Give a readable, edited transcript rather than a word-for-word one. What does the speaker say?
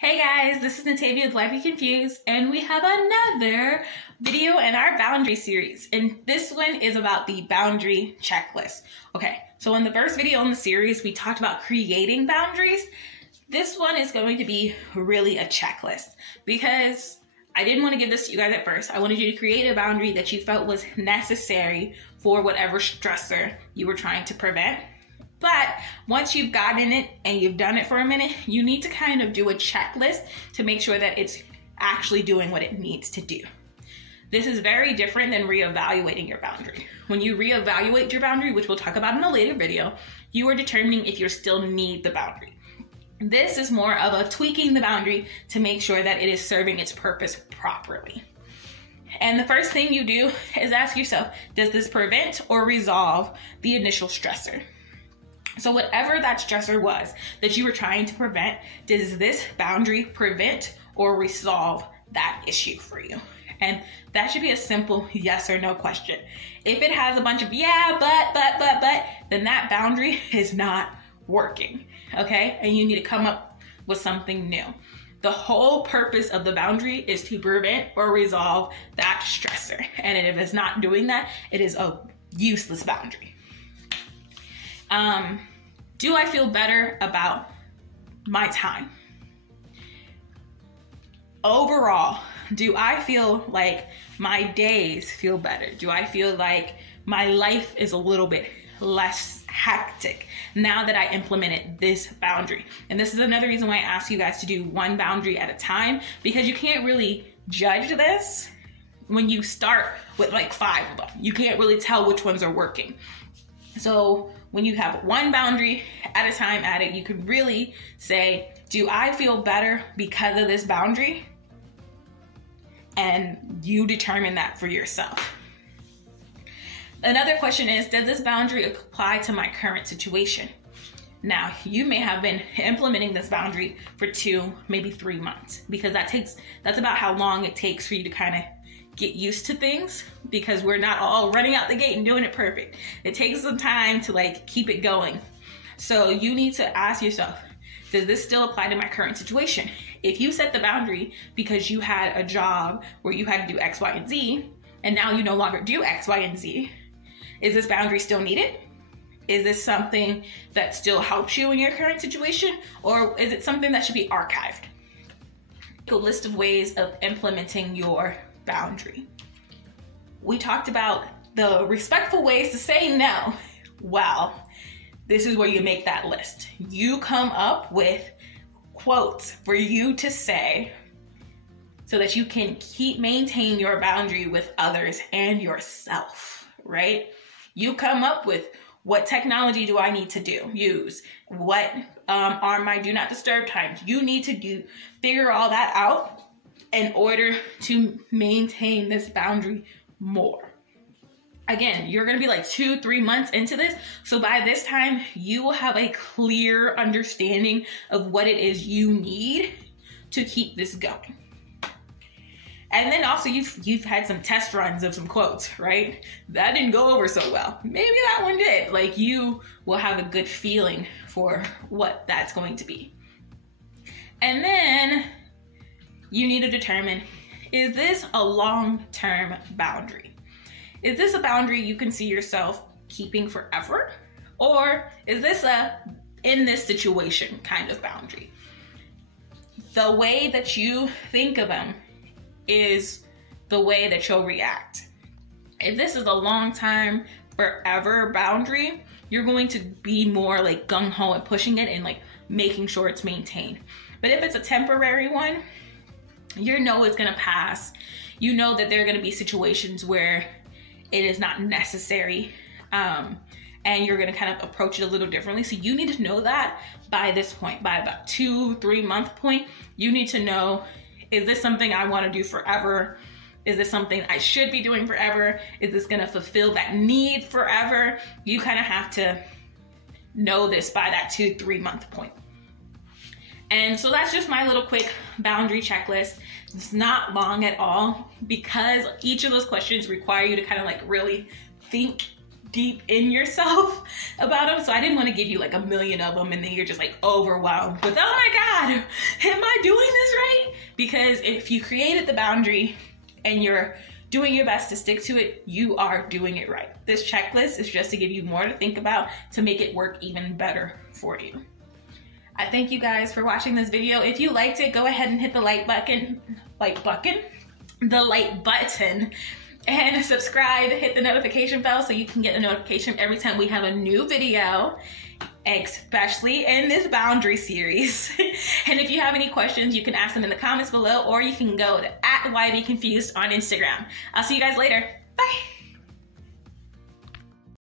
Hey guys, this is Natavia with Life Be Confused, and we have another video in our boundary series. And this one is about the boundary checklist. Okay, so in the first video in the series, we talked about creating boundaries. This one is going to be really a checklist because I didn't want to give this to you guys at first. I wanted you to create a boundary that you felt was necessary for whatever stressor you were trying to prevent. But once you've gotten it and you've done it for a minute, you need to kind of do a checklist to make sure that it's actually doing what it needs to do. This is very different than reevaluating your boundary. When you reevaluate your boundary, which we'll talk about in a later video, you are determining if you still need the boundary. This is more of a tweaking the boundary to make sure that it is serving its purpose properly. And the first thing you do is ask yourself, does this prevent or resolve the initial stressor? So whatever that stressor was that you were trying to prevent, does this boundary prevent or resolve that issue for you? And that should be a simple yes or no question. If it has a bunch of yeah, but, then that boundary is not working, okay? And you need to come up with something new. The whole purpose of the boundary is to prevent or resolve that stressor. And if it's not doing that, it is a useless boundary. Do I feel better about my time? Overall, do I feel like my days feel better? Do I feel like my life is a little bit less hectic now that I implemented this boundary? And this is another reason why I ask you guys to do one boundary at a time, because you can't really judge this when you start with like 5 of them. You can't really tell which ones are working. So when you have one boundary at a time at it, you can really say, do I feel better because of this boundary? And you determine that for yourself. Another question is, does this boundary apply to my current situation? Now, you may have been implementing this boundary for 2, maybe 3 months, because that's about how long it takes for you to kind of get used to things, because we're not all running out the gate and doing it perfect. It takes some time to like keep it going. So you need to ask yourself, does this still apply to my current situation? If you set the boundary because you had a job where you had to do X, Y, and Z, and now you no longer do X, Y, and Z, is this boundary still needed? Is this something that still helps you in your current situation? Or is it something that should be archived? A list of ways of implementing your boundary. We talked about the respectful ways to say no. Well, this is where you make that list. You come up with quotes for you to say so that you can maintain your boundary with others and yourself, right? You come up with, what technology do I need to use? What are my do not disturb times? You need to figure all that out in order to maintain this boundary more. Again, you're gonna be like 2-3 months into this. So by this time, you will have a clear understanding of what it is you need to keep this going. And then also you've had some test runs of some quotes, right? That didn't go over so well. Maybe that one did. Like, you will have a good feeling for what that's going to be. And then you need to determine, is this a long-term boundary? Is this a boundary you can see yourself keeping forever? Or is this a in this situation kind of boundary? The way that you think of them is the way that you'll react. If this is a long time, forever boundary, you're going to be more like gung-ho and pushing it and like making sure it's maintained. But if it's a temporary one, you know it's gonna pass. You know that there are gonna be situations where it is not necessary, and you're gonna kind of approach it a little differently. So you need to know that by this point, by about 2-3 month point, you need to know, is this something I wanna do forever? Is this something I should be doing forever? Is this gonna fulfill that need forever? You kind of have to know this by that 2-3 month point. And so that's just my little quick boundary checklist. It's not long at all, because each of those questions require you to kind of like really think deep in yourself about them. So I didn't want to give you like a million of them and then you're just like overwhelmed with, oh my God, am I doing because if you created the boundary and you're doing your best to stick to it, you are doing it right. This checklist is just to give you more to think about to make it work even better for you. I thank you guys for watching this video. If you liked it, go ahead and hit the like button, and subscribe, hit the notification bell so you can get a notification every time we have a new video, especially in this boundary series. And if you have any questions, you can ask them in the comments below, or you can go to @YBConfused on Instagram. I'll see you guys later. Bye.